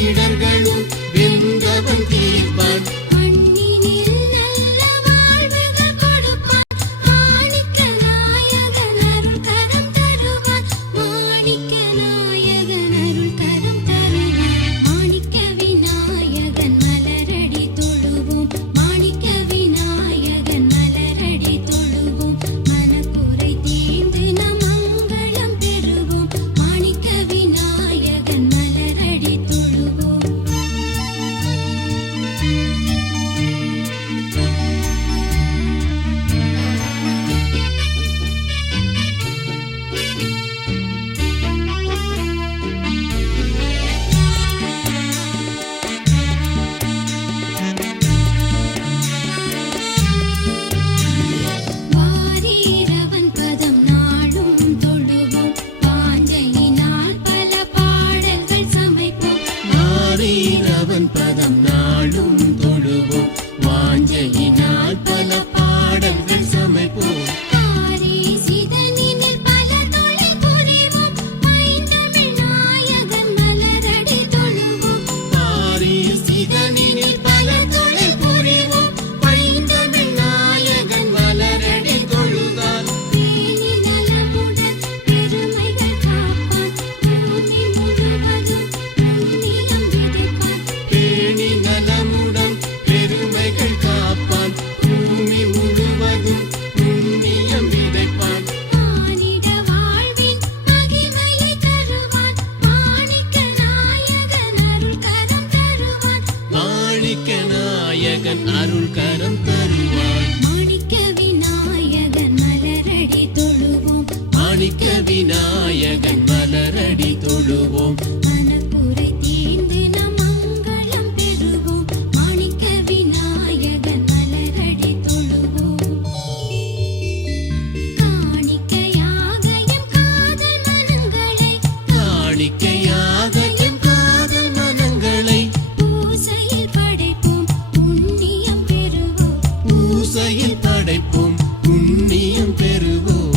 சீடர்களும் வெந்தவன் தீர்ப்பான். விநாயகன் அருள் கரம் தருவான் மாணிக்க விநாயகன் மலரடி தொழுவோம். மாணிக்க விநாயகன் மலரடி தொழுவோம். இசையில் படைப்போம் புண்ணியம் பெறுவோம்.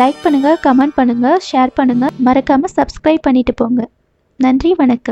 லைக் பண்ணுங்க கமெண்ட் பண்ணுங்க ஷேர் பண்ணுங்க. மறக்காம சப்ஸ்கிரைப் பண்ணிட்டு போங்க. நன்றி வணக்கம்.